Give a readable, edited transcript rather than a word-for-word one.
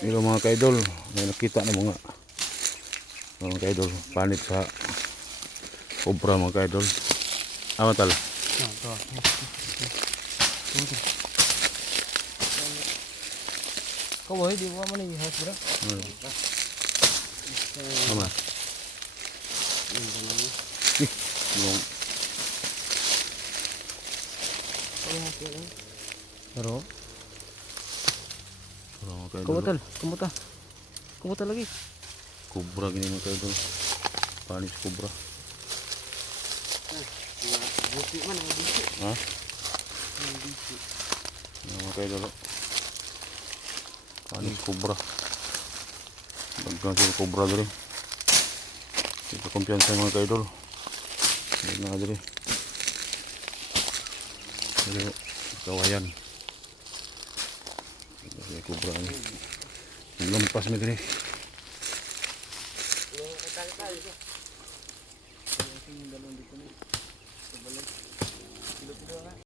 Pero mga kaidol, may nakita na mga kaidol, panit sa cobra mga kaidol. Tal. Kau boleh di mana ni has bro? Sama. Yung Pero, mga kaidol. Kumutal lagi. Cobra gini mga kaidol. Panit cobra. Buti mana buti? Ha? Mga kaidol. Panit cobra. Bagong sila cobra diri. Ito kumpiyansa mga kaidol. Hindi na diri. Diri kawayan. Ito cobra ni. Lampas mi diri.